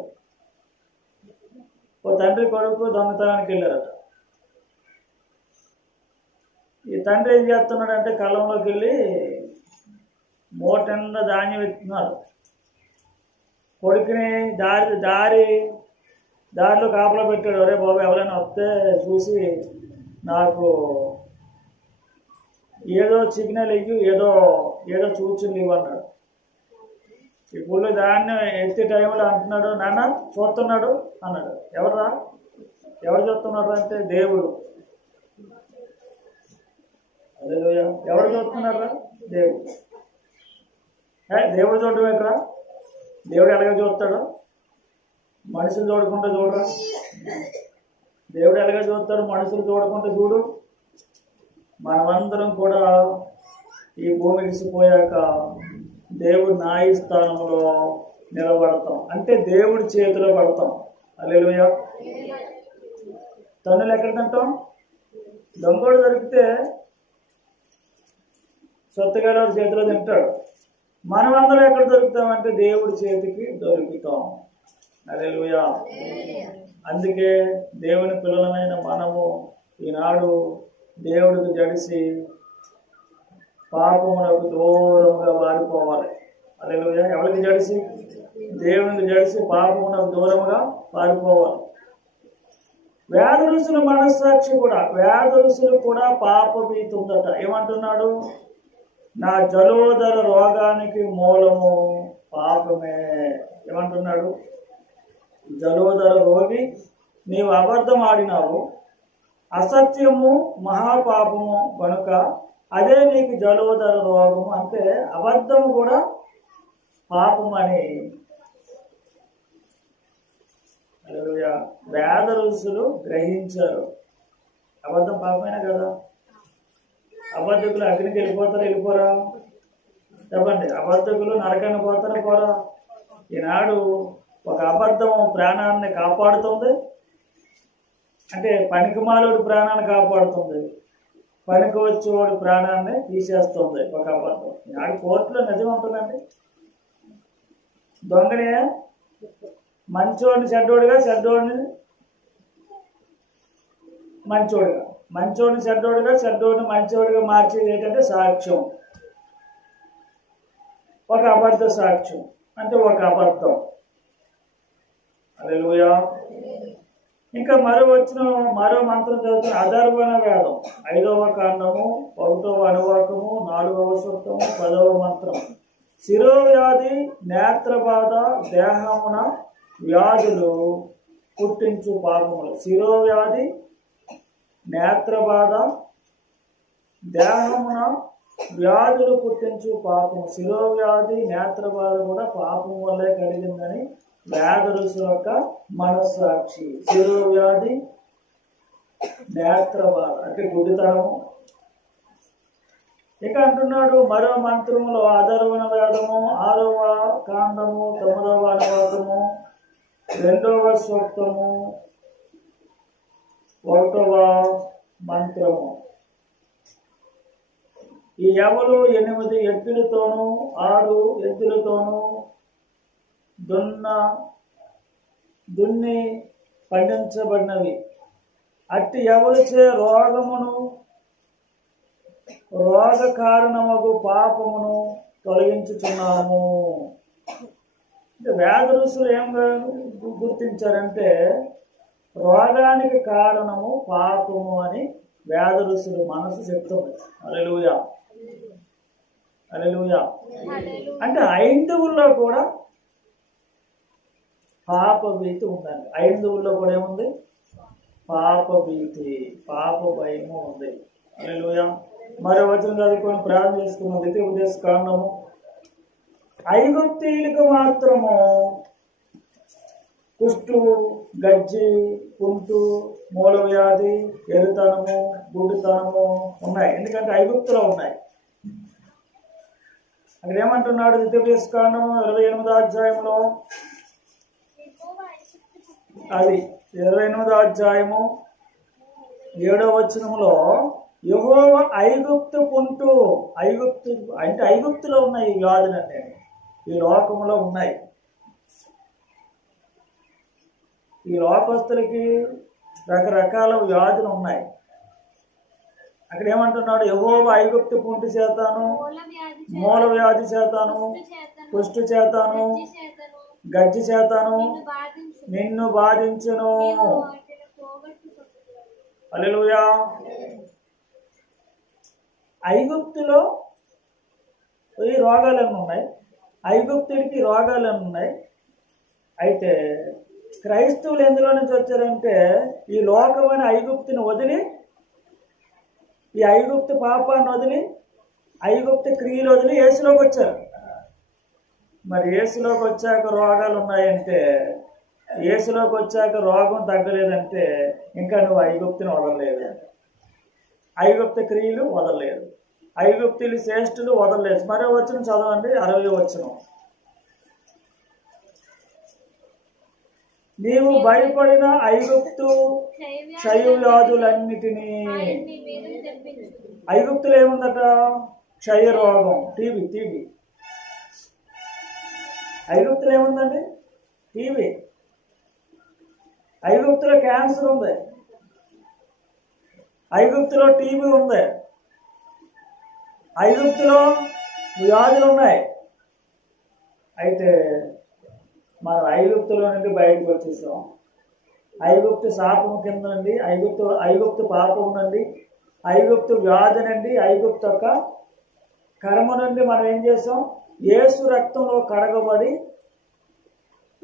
ఓ తండ్రి కొడుకు దొంగతనానికి వెళ్ళారట. ఈ తండ్రి ఏం చేస్తున్నాడంటే కళ్ళంలోకి వెళ్ళి మూటండ ధాన్యం ఎత్తున్నాడు. కొడుకుని దారిలో కాపలా పెట్టాడు. ఒరే బాబు, ఎవరైనా వస్తే చూసి నాకు ఏదో సిగ్నల్ ఇవ్వు, ఏదో సూచనలు ఇవ్వన్నాడు. ఇప్పుడు దాన్ని ఎత్తే టైంలో అంటున్నాడు, నాన్న చూస్తున్నాడు అన్నాడు. ఎవరు చూస్తున్నాడు అంటే దేవుడు. హల్లెలూయా. ఎవరు చూస్తున్నారా? దేవుడు. దేవుడు చూడడం ఎక్కడ? దేవుడు ఎలాగ చూస్తాడు? మనుషులు చూడకుండా చూడరా? దేవుడు ఎలాగ చూస్తాడు? మనుషులు చూడకుండా చూడు. మనమందరం కూడా ఈ భూమి విసిపోయాక దేవుడు న్యాయ స్థానంలో నిలబడతాం, అంటే దేవుడి చేతిలో పడతాం. హల్లెలూయా. తన్నులు ఎక్కడ తింటాం? దొంగోడు దొరికితే సొత్తగారు చేతిలో తింటాడు. మనమందరం ఎక్కడ దొరుకుతామంటే దేవుడి చేతికి దొరుకుతాం. హల్లెలూయా. అందుకే దేవుని పిల్లలమైన మనము ఈనాడు దేవుడికి జడిసి పాపమునకు దూరంగా పారిపోవాలి. హల్లెలూయా. ఎవరికి జడిసి? దేవునికి జడిసి పాపమునకు దూరంగా పారిపోవాలి. వేదరుసుల మనస్సాక్షి కూడా, వేదరుసులు కూడా పాప భీతి ఉందట. ఏమంటున్నాడు? నా జలోదర రోగానికి మూలము పాపమే. ఏమంటున్నాడు? జలోదర రోగి, నీవు అబద్ధం ఆడినావు, అసత్యము మహాపాపము కనుక అదే నీకు జలోదర రోగము. అంటే అబద్ధము కూడా పాపం అని వేద ఋషులు గ్రహించారు. అబద్ధం పాపమైనా కదా? అబద్ధకులు అగ్నికి వెళ్ళిపోరా? చెప్పండి. అబద్ధకులు నరకాన్ని పోతారా పోరా? ఈనాడు ఒక అబద్ధం ప్రాణాన్ని కాపాడుతుంది, అంటే పనికిమాలోడి ప్రాణాన్ని కాపాడుతుంది, పనికి వచ్చేవాడి ప్రాణాన్ని తీసేస్తుంది ఒక అబద్ధం. ఈనాడు కోర్టులో నిజం ఉంటుందండి. దొంగనే మంచోడిని చెడ్డోడిగా, చెడ్డోడిని మంచోడిగా, మంచోడిని చెడ్డోడిగా, చెడ్డోడిని మంచోడిగా మార్చేది ఏంటంటే సాక్ష్యం. ఒక అబద్ధ సాక్ష్యం అంటే ఒక అబద్ధం. హల్లెలూయా. ఇంకా మరో మంత్రం చదువుతున్న అధర్వణ వేదం 5వ కాండము 1వ అనువాకము 4వ సూక్తము 10వ మంత్రం. శిరోవ్యాధి, నేత్రబాధ, దేహమున వ్యాధులు పుట్టించు పాపములు. శిరోవ్యాధి, నేత్రబాధ, దేహమున వ్యాధులు పుట్టించు పాపము. శిరోవ్యాధి, నేత్రబాధ కూడా పాపం వల్లే కలిగిందని వ్యాధుల యొక్క మనస్సాక్షి. శిరోవ్యాధి, నేత్రబాధ అంటే గుడ్డితనము. ఇక అంటున్నాడు మరో మంత్రములో అధర్వణ వేదము 6వ కాండము 9వ అనువాకము 2వ సూక్తము 1వ మంత్రము. ఈ ఎవరు 8 ఎద్దులతోనూ 6 ఎద్దులతోనూ దున్ని పండించబడినవి. అట్టి ఎవరిచే రోగ కారణమగు పాపమును తొలగించుచున్నాము. అంటే వ్యాధులు ఏం గుర్తించారంటే రోగానికి కారణము పాపము అని వ్యాధులు మనసు చెప్తుంది. హల్లెలూయా, హల్లెలూయా. అంటే హైందవుల్లో కూడా పాప భీతి ఉందండి. హైందవుల్లో కూడా ఏముంది? పాప భీతి, పాప భయము ఉంది. హల్లెలూయా. మరో వచనం చదువుకొని ప్రార్థన చేసుకున్నాం. ద్వితీయోపదేశ కాండము. ఐగుప్తీయులకు మాత్రము కుష్టు, గజ్జి, కుంటు, మూలవ్యాధి, ఎరుతనము, గుడ్డితనము ఉన్నాయి. ఎందుకంటే ఐగుప్తులో ఉన్నాయి. అక్కడ ఏమంటున్నాడు? ద్వితీయోపదేశ కాండము 28వ అధ్యాయంలో, అది 28వ అధ్యాయము 7వ వచనములో యెహోవా ఐగుప్తు కుంటు, ఐగుప్తు అంటే ఐగుప్తులో ఉన్నాయి ఈ వ్యాధులన్నీ, ఈ లోకములో ఉన్నాయి. ఈ లోకస్తులకి రకరకాల వ్యాధులు ఉన్నాయి. అక్కడ ఏమంటున్నాడు? యెహోవా ఐగుప్తు కుంటు చేతాను, మూల వ్యాధి చేతాను, కుష్టు చేతాను, గజ్జి చేతాను నిన్ను బాధించును. హల్లెలూయా. ఐగుప్తులో ఈ రోగాలన్నీ ఉన్నాయి, ఐగుప్తుడికి రోగాలన్నీ ఉన్నాయి. అయితే క్రైస్తవులు ఎందులో నుంచి వచ్చారంటే ఈ లోకమైన ఐగుప్తుని వదిలి, ఈ ఐగుప్తు పాపాన్ని వదిలి, ఐగుప్తు క్రియలు వదిలి యేసులోకి వచ్చారు. మరి యేసులోకి వచ్చాక రోగాలు ఉన్నాయంటే, యేసులోకి వచ్చాక రోగం తగ్గలేదంటే ఇంకా నువ్వు ఐగుప్తుని వదలలేదు, ఐగుప్తు క్రియలు వదలలేదు, ఐగుప్తులు శ్రేష్ఠులు వదలలేదు. మరో వచనం చదవండి, 60వ వచనం. నీవు భయపడిన ఐగుప్తు క్షయవ్యాధులన్నిటినీ, ఐగుప్తులు ఏముందట? క్షయ రోగం, టీబీ. ఐగుప్తులు ఏముందండి? టీబీ. ఐగుప్తులో క్యాన్సర్ ఉంది, ఐగుప్తులో టీబీ ఉంది, ఐగుప్తులో వ్యాధులు ఉన్నాయి. అయితే మనం ఐగుప్తులో నుండి బయటకు వచ్చేసాం. ఐగుప్తు శాపము కింద నుండి, ఐగుప్తు పాపం నుండి, ఐగుప్తు వ్యాధి నుండి, ఐగుప్తు యొక్క కర్మ నుండి మనం ఏం చేసాం? యేసు రక్తంలో కడగబడి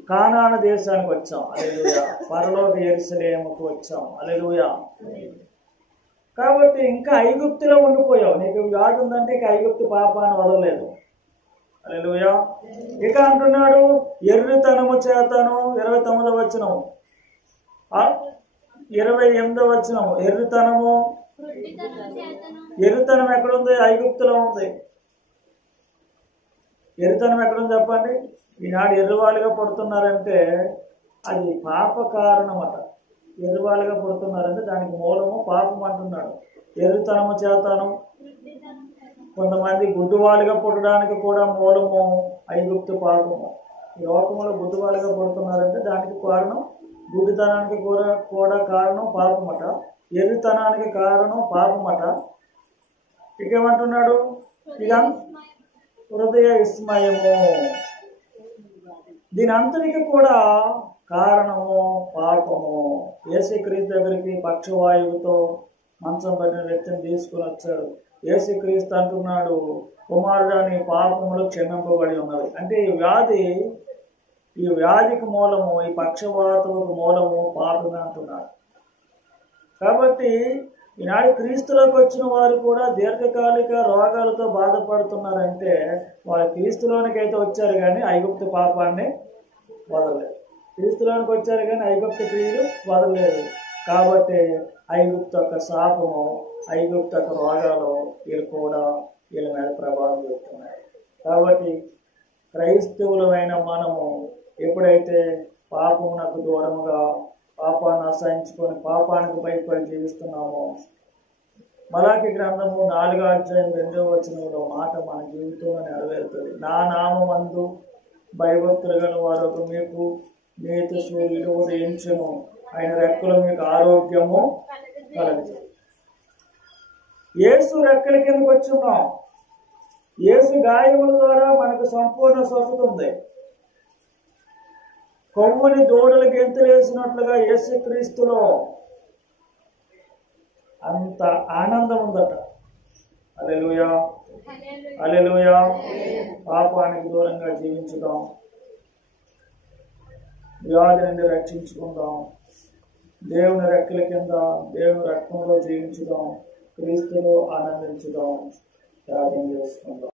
కానాను దేశానికి వచ్చాం. హల్లెలూయా. పరలోక యెరూషలేముకు వచ్చాం. హల్లెలూయా. కాబట్టి ఇంకా ఐగుప్తులో ఉండిపోయావు. నీకు వ్యాధి ఉందంటే ఇక ఐగుప్తు పాపాన్ని వదలలేదు. హల్లెలూయా. ఇక అంటున్నాడు ఎర్రితనము చేతను, 29వ వచనం, 28వ వచనం. ఎర్రితనము, ఎర్రితనం ఎక్కడుంది? ఐగుప్తులో ఉంది. ఎర్రితనం ఎక్కడుంది చెప్పండి? ఈనాడు ఎర్రవాళ్ళుగా పుడుతున్నారంటే అది పాప కారణమట. ఎర్రవాళ్ళుగా పుడుతున్నారంటే దానికి మూలము పాపం అంటున్నాడు. ఎర్రితనము చేతను. కొంతమంది గుడ్డివాళ్ళుగా పుట్టడానికి కూడా మూలము ఐగుప్తు పాపము. ఈ లోకంలో గుడ్డివాళ్ళుగా పుడుతున్నారంటే దానికి కారణం, గుడ్డితనానికి కూడా కారణం పాపమట, ఎర్రితనానికి కారణం పాపమట. ఇకేమంటున్నాడు? ఇక హృదయ విస్మయము, దీని అంతటికి కూడా కారణము పాపము. యేసుక్రీస్తు దగ్గరికి పక్షవాయువుతో మంచం పడిన వ్యక్తిని తీసుకుని వచ్చాడు. యేసుక్రీస్తు అంటున్నాడు, కుమారుడా నీ పాపములు క్షమింపబడి ఉన్నవి. అంటే ఈ వ్యాధికి మూలము, ఈ పక్షవాతముకు మూలము పాపమే అంటున్నారు. కాబట్టి ఈనాడు క్రీస్తులోకి వచ్చిన వారు కూడా దీర్ఘకాలిక రోగాలతో బాధపడుతున్నారంటే వాళ్ళు క్రీస్తులోనికైతే వచ్చారు కానీ ఐగుప్తు పాపాన్ని వదలలేదు. క్రీస్తులోనికి వచ్చారు కానీ ఐగుప్తు క్రియలు వదలలేదు. కాబట్టి ఐగుప్తు యొక్క శాపము, ఐగుప్తు యొక్క రోగాలు వీళ్ళ మీద ప్రభావం చూపుతున్నాయి. కాబట్టి క్రైస్తవులమైన మనము ఎప్పుడైతే పాపమునకు దూరముగా పాపాన్ని అసహించుకొని పాపానికి భయపడి జీవిస్తున్నామో, మలాకి గ్రంథము 4వ అధ్యాయం 2వ వచనంలో మాట మన జీవితంలో నెరవేరుతుంది. నా నామమందు భయభక్తులు గల వారు మీకు నీతి సూర్యుడు ఉదయించును, ఆయన రెక్కలు మీకు ఆరోగ్యము కలగదు. యేసు రెక్కల కిందకు వచ్చున్నాం. యేసు గాయముల ద్వారా మనకు సంపూర్ణ స్వస్థత ఉంది. కొవ్వుని దూడలు గెంతులేసినట్లుగా యేసుక్రీస్తులో అంత ఆనందం ఉందట. హల్లెలూయా, హల్లెలూయా. పాపానికి దూరంగా జీవించుదాం, వ్యాధి నుండి రక్షించుకుందాం, దేవుని రెక్కల కింద దేవుని రక్తంలో జీవించుదాం, క్రీస్తులో ఆనందించుదాం, ప్రార్థన చేసుకుందాం.